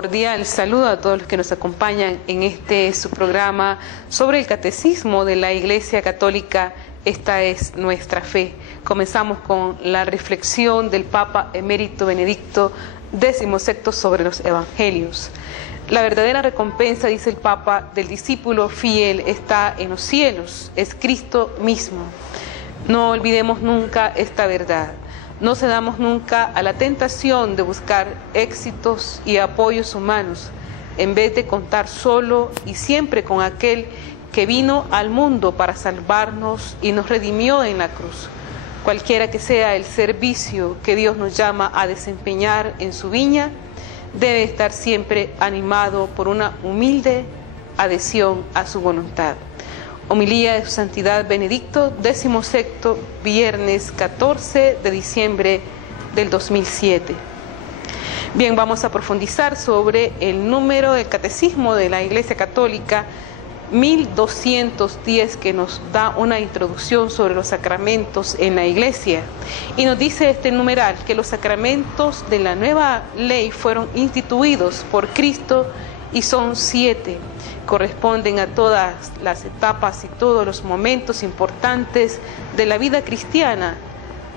cordial saludo a todos los que nos acompañan en su programa sobre el Catecismo de la Iglesia Católica. Esta es nuestra fe. Comenzamos con la reflexión del Papa Emérito Benedicto XVI sobre los Evangelios. La verdadera recompensa, dice el Papa, del discípulo fiel está en los cielos, es Cristo mismo. No olvidemos nunca esta verdad. No cedamos nunca a la tentación de buscar éxitos y apoyos humanos, en vez de contar solo y siempre con aquel que vino al mundo para salvarnos y nos redimió en la cruz. Cualquiera que sea el servicio que Dios nos llama a desempeñar en su viña, debe estar siempre animado por una humilde adhesión a su voluntad. Homilía de Su Santidad Benedicto XVI, viernes 14 de diciembre del 2007. Bien, vamos a profundizar sobre el número del Catecismo de la Iglesia Católica 1210, que nos da una introducción sobre los sacramentos en la Iglesia. Y nos dice este numeral que los sacramentos de la nueva ley fueron instituidos por Cristo y son 7. Corresponden a todas las etapas y todos los momentos importantes de la vida cristiana: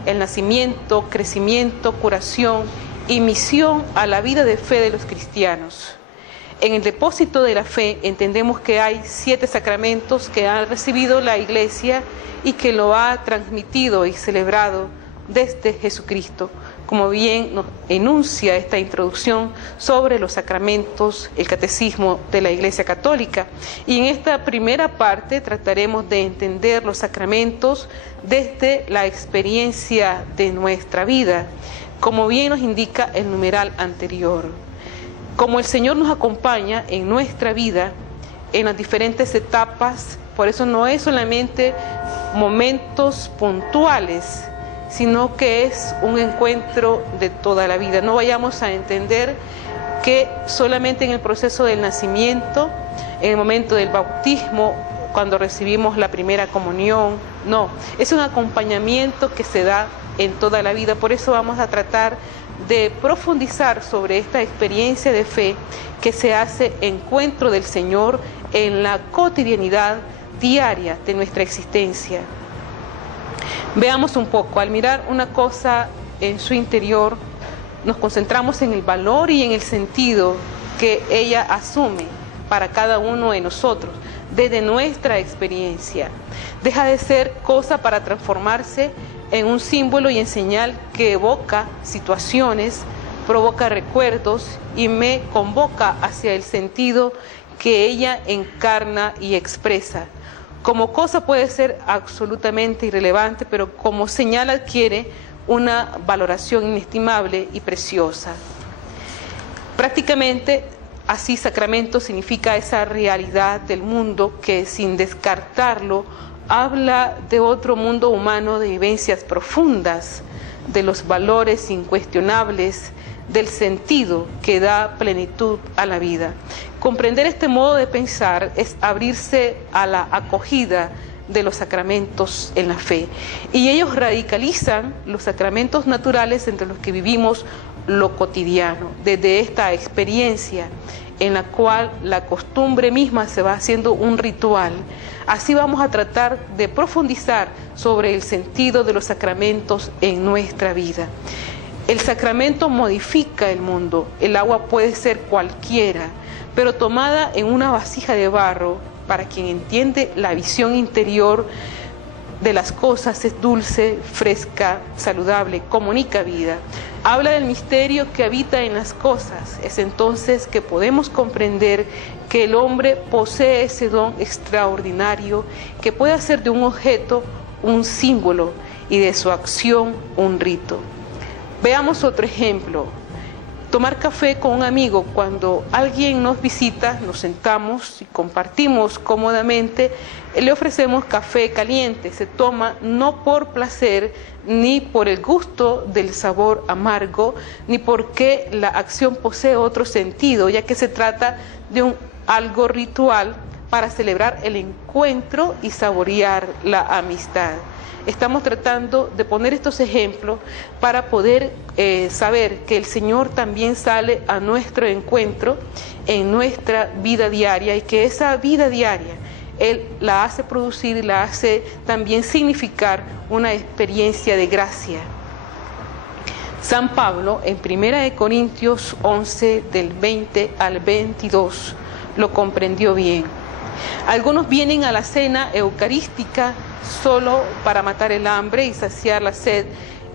el nacimiento, crecimiento, curación y misión a la vida de fe de los cristianos. En el depósito de la fe entendemos que hay 7 sacramentos que ha recibido la Iglesia y que lo ha transmitido y celebrado desde Jesucristo, como bien nos enuncia esta introducción sobre los sacramentos, el Catecismo de la Iglesia Católica. Y en esta primera parte trataremos de entender los sacramentos desde la experiencia de nuestra vida, como bien nos indica el numeral anterior. Como el Señor nos acompaña en nuestra vida, en las diferentes etapas, por eso no es solamente momentos puntuales, sino que es un encuentro de toda la vida. No vayamos a entender que solamente en el proceso del nacimiento, en el momento del bautismo, cuando recibimos la primera comunión, no, es un acompañamiento que se da en toda la vida. Por eso vamos a tratar de profundizar sobre esta experiencia de fe que se hace encuentro del Señor en la cotidianidad diaria de nuestra existencia. Veamos un poco, al mirar una cosa en su interior, nos concentramos en el valor y en el sentido que ella asume para cada uno de nosotros, desde nuestra experiencia. Deja de ser cosa para transformarse en un símbolo y en señal que evoca situaciones, provoca recuerdos y me convoca hacia el sentido que ella encarna y expresa. Como cosa puede ser absolutamente irrelevante, pero como señal adquiere una valoración inestimable y preciosa. Prácticamente, así, sacramento significa esa realidad del mundo que, sin descartarlo, habla de otro mundo humano, de vivencias profundas, de los valores incuestionables, del sentido que da plenitud a la vida. Comprender este modo de pensar es abrirse a la acogida de los sacramentos en la fe. Y ellos radicalizan los sacramentos naturales entre los que vivimos lo cotidiano, desde esta experiencia en la cual la costumbre misma se va haciendo un ritual. Así vamos a tratar de profundizar sobre el sentido de los sacramentos en nuestra vida. El sacramento modifica el mundo. El agua puede ser cualquiera, pero tomada en una vasija de barro, para quien entiende la visión interior de las cosas, es dulce, fresca, saludable, comunica vida. Habla del misterio que habita en las cosas. Es entonces que podemos comprender que el hombre posee ese don extraordinario que puede hacer de un objeto un símbolo y de su acción un rito. Veamos otro ejemplo. Tomar café con un amigo. Cuando alguien nos visita, nos sentamos y compartimos cómodamente, le ofrecemos café caliente. Se toma no por placer, ni por el gusto del sabor amargo, ni porque la acción posee otro sentido, ya que se trata de algo ritual para celebrar el encuentro y saborear la amistad. Estamos tratando de poner estos ejemplos para poder saber que el Señor también sale a nuestro encuentro en nuestra vida diaria y que esa vida diaria Él la hace producir y la hace también significar una experiencia de gracia. San Pablo en 1 Corintios 11 del 20 al 22 lo comprendió bien. Algunos vienen a la cena eucarística solo para matar el hambre y saciar la sed,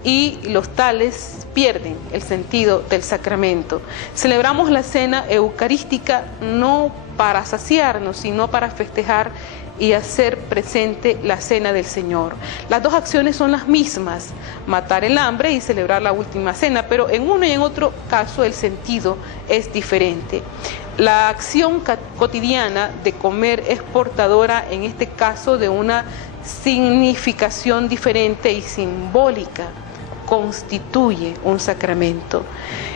y los tales pierden el sentido del sacramento. Celebramos la cena eucarística no para saciarnos, sino para festejar y hacer presente la cena del Señor. Las dos acciones son las mismas, matar el hambre y celebrar la última cena, pero en uno y en otro caso el sentido es diferente. La acción cotidiana de comer es portadora, en este caso, de una significación diferente y simbólica. Constituye un sacramento.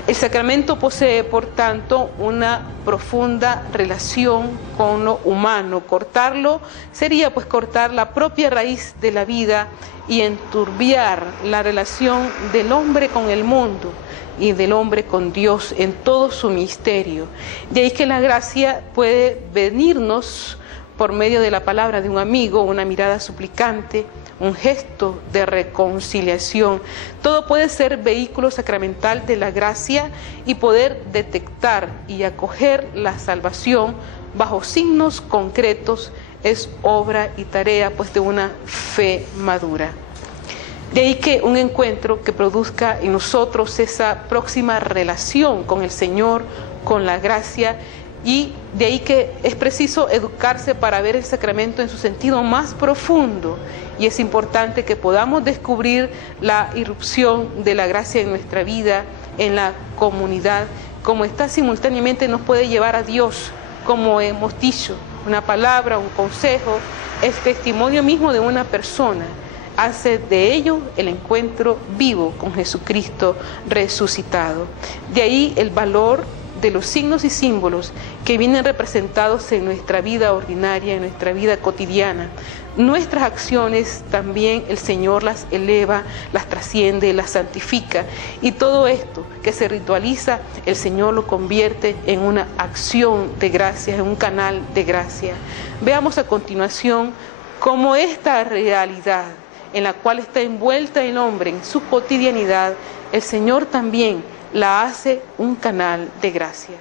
El sacramento posee, por tanto, una profunda relación con lo humano. Cortarlo sería pues cortar la propia raíz de la vida y enturbiar la relación del hombre con el mundo y del hombre con Dios en todo su misterio. De ahí que la gracia puede venirnos por medio de la palabra de un amigo, una mirada suplicante, un gesto de reconciliación. Todo puede ser vehículo sacramental de la gracia y poder detectar y acoger la salvación bajo signos concretos es obra y tarea pues de una fe madura. De ahí que un encuentro que produzca en nosotros esa próxima relación con el Señor, con la gracia, y de ahí que es preciso educarse para ver el sacramento en su sentido más profundo, y es importante que podamos descubrir la irrupción de la gracia en nuestra vida, en la comunidad, como esta simultáneamente nos puede llevar a Dios, como hemos dicho, una palabra, un consejo, es testimonio mismo de una persona. Hace de ello el encuentro vivo con Jesucristo resucitado. De ahí el valor de los signos y símbolos que vienen representados en nuestra vida ordinaria, en nuestra vida cotidiana. Nuestras acciones también el Señor las eleva, las trasciende, las santifica, y todo esto que se ritualiza, el Señor lo convierte en una acción de gracia, en un canal de gracia. Veamos a continuación cómo esta realidad en la cual está envuelta el hombre en su cotidianidad, el Señor también la hace un canal de gracia.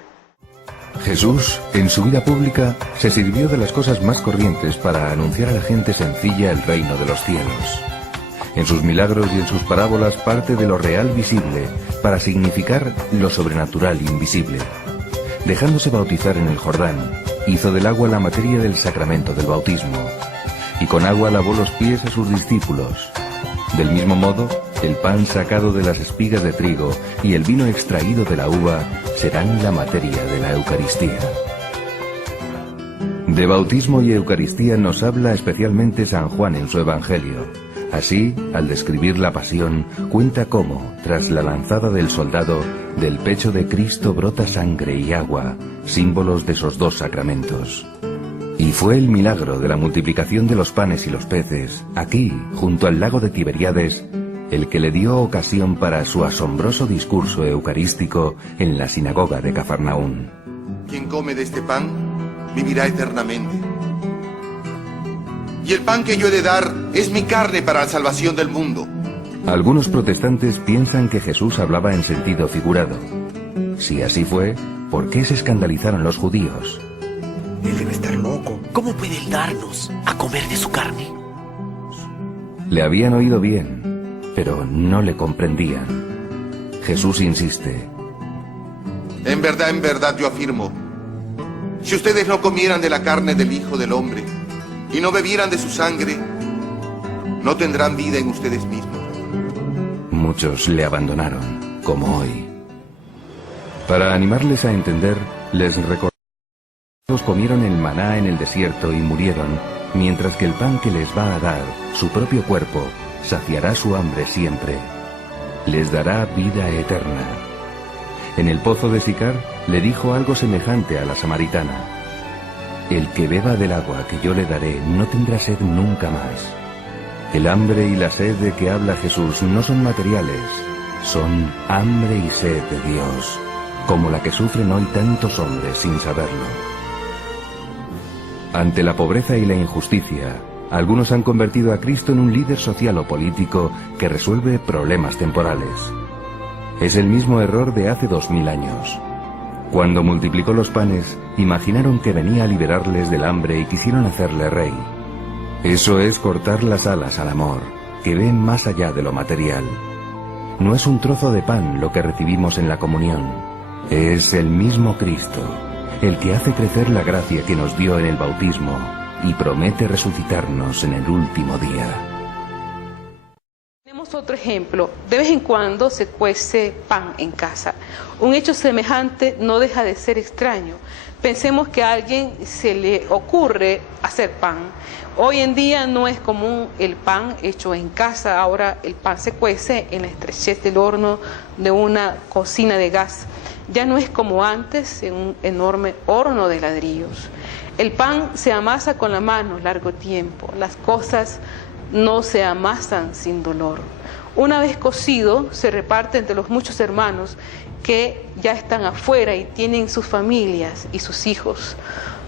Jesús, en su vida pública, se sirvió de las cosas más corrientes para anunciar a la gente sencilla el reino de los cielos. En sus milagros y en sus parábolas parte de lo real visible para significar lo sobrenatural invisible. Dejándose bautizar en el Jordán, hizo del agua la materia del sacramento del bautismo, y con agua lavó los pies a sus discípulos. Del mismo modo, el pan sacado de las espigas de trigo y el vino extraído de la uva serán la materia de la Eucaristía. De bautismo y Eucaristía nos habla especialmente San Juan en su Evangelio. Así, al describir la pasión, cuenta cómo, tras la lanzada del soldado, del pecho de Cristo brota sangre y agua, símbolos de esos dos sacramentos. Y fue el milagro de la multiplicación de los panes y los peces, aquí, junto al lago de Tiberíades, el que le dio ocasión para su asombroso discurso eucarístico en la sinagoga de Cafarnaún. Quien come de este pan, vivirá eternamente. Y el pan que yo he de dar es mi carne para la salvación del mundo. Algunos protestantes piensan que Jesús hablaba en sentido figurado. Si así fue, ¿por qué se escandalizaron los judíos? Él debe estar loco. ¿Cómo puede él darnos a comer de su carne? Le habían oído bien, pero no le comprendían. Jesús insiste. En verdad yo afirmo, si ustedes no comieran de la carne del Hijo del Hombre y no bebieran de su sangre, no tendrán vida en ustedes mismos. Muchos le abandonaron, como hoy. Para animarles a entender, les recordó que comieron el maná en el desierto y murieron, mientras que el pan que les va a dar, su propio cuerpo, saciará su hambre siempre. Les dará vida eterna. En el pozo de Sicar le dijo algo semejante a la samaritana. El que beba del agua que yo le daré no tendrá sed nunca más. El hambre y la sed de que habla Jesús no son materiales, son hambre y sed de Dios, como la que sufren hoy tantos hombres sin saberlo. Ante la pobreza y la injusticia, algunos han convertido a Cristo en un líder social o político que resuelve problemas temporales. Es el mismo error de hace 2000 años. Cuando multiplicó los panes, imaginaron que venía a liberarles del hambre y quisieron hacerle rey. Eso es cortar las alas al amor, que ve más allá de lo material. No es un trozo de pan lo que recibimos en la comunión, es el mismo Cristo, el que hace crecer la gracia que nos dio en el bautismo y promete resucitarnos en el último día. Tenemos otro ejemplo. De vez en cuando se cuece pan en casa. Un hecho semejante no deja de ser extraño. Pensemos que a alguien se le ocurre hacer pan. Hoy en día no es común el pan hecho en casa. Ahora el pan se cuece en la estrechez del horno de una cocina de gas. Ya no es como antes en un enorme horno de ladrillos. El pan se amasa con la mano largo tiempo. Las cosas no se amasan sin dolor. Una vez cocido, se reparte entre los muchos hermanos que ya están afuera y tienen sus familias y sus hijos.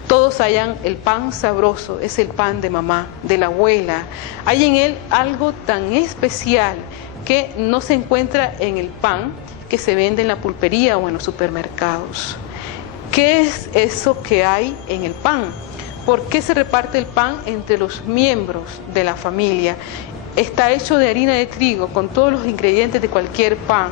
Todos hallan el pan sabroso, es el pan de mamá, de la abuela. Hay en él algo tan especial que no se encuentra en el pan que se vende en la pulpería o en los supermercados. ¿Qué es eso que hay en el pan? ¿Por qué se reparte el pan entre los miembros de la familia? Está hecho de harina de trigo con todos los ingredientes de cualquier pan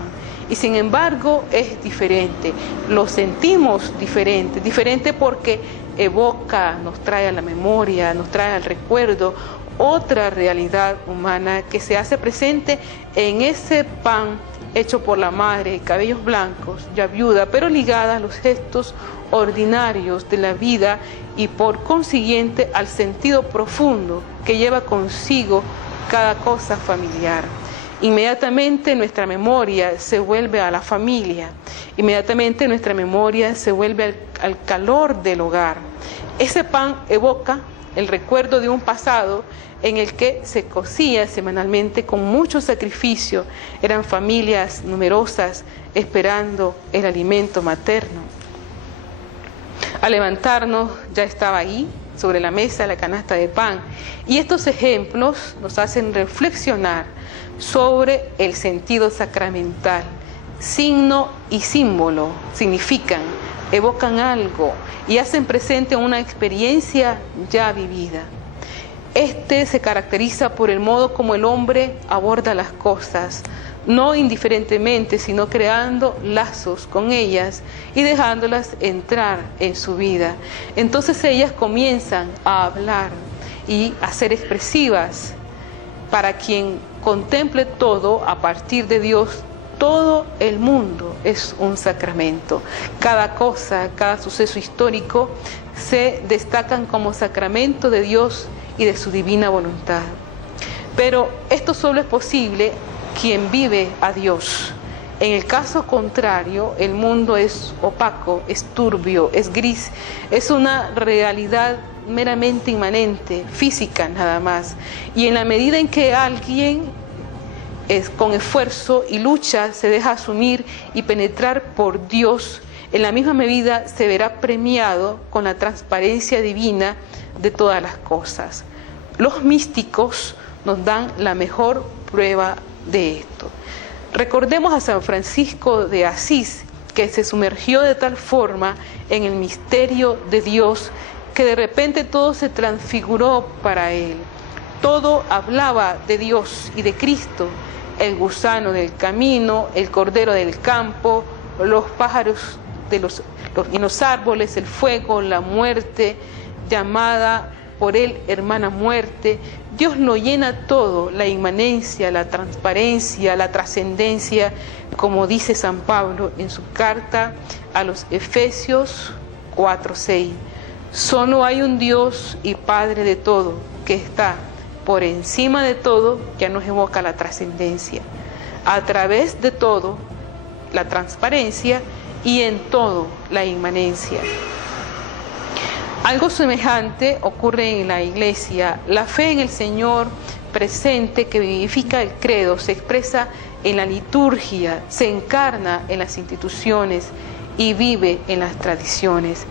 y sin embargo es diferente. Lo sentimos diferente porque evoca, nos trae a la memoria, nos trae al recuerdo otra realidad humana que se hace presente en ese pan hecho por la madre, cabellos blancos, ya viuda, pero ligada a los gestos ordinarios de la vida y por consiguiente al sentido profundo que lleva consigo cada cosa familiar. Inmediatamente nuestra memoria se vuelve a la familia, inmediatamente nuestra memoria se vuelve al calor del hogar. Ese pan evoca el recuerdo de un pasado en el que se cocía semanalmente con mucho sacrificio. Eran familias numerosas esperando el alimento materno. Al levantarnos ya estaba ahí, sobre la mesa, la canasta de pan. Y estos ejemplos nos hacen reflexionar sobre el sentido sacramental. Signo y símbolo significan, evocan algo y hacen presente una experiencia ya vivida. Este se caracteriza por el modo como el hombre aborda las cosas, no indiferentemente, sino creando lazos con ellas y dejándolas entrar en su vida. Entonces ellas comienzan a hablar y a ser expresivas. Para quien contemple todo a partir de Dios, todo el mundo es un sacramento. Cada cosa, cada suceso histórico se destacan como sacramento de Dios y de su divina voluntad. Pero esto solo es posible quien vive a Dios. En el caso contrario, el mundo es opaco, es turbio, es gris, es una realidad meramente inmanente, física nada más. Y en la medida en que alguien con esfuerzo y lucha se deja asumir y penetrar por Dios, en la misma medida se verá premiado con la transparencia divina de todas las cosas. Los místicos nos dan la mejor prueba de esto. Recordemos a San Francisco de Asís, que se sumergió de tal forma en el misterio de Dios que de repente todo se transfiguró para él. Todo hablaba de Dios y de Cristo. El gusano del camino, el cordero del campo, los pájaros en los árboles, el fuego, la muerte, llamada por él hermana muerte. Dios lo llena todo, la inmanencia, la transparencia, la trascendencia, como dice San Pablo en su carta a los Efesios 4:6. Solo hay un Dios y Padre de todo, que está por encima de todo, ya nos evoca la trascendencia, a través de todo, la transparencia, y en todo, la inmanencia. Algo semejante ocurre en la Iglesia. La fe en el Señor presente que vivifica el credo se expresa en la liturgia, se encarna en las instituciones y vive en las tradiciones.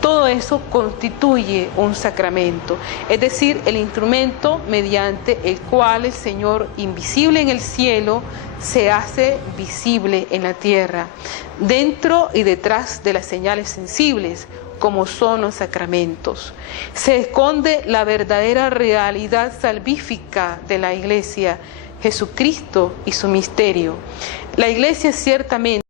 Todo eso constituye un sacramento, es decir, el instrumento mediante el cual el Señor, invisible en el cielo, se hace visible en la tierra, dentro y detrás de las señales sensibles, como son los sacramentos. Se esconde la verdadera realidad salvífica de la Iglesia, Jesucristo y su misterio. La Iglesia ciertamente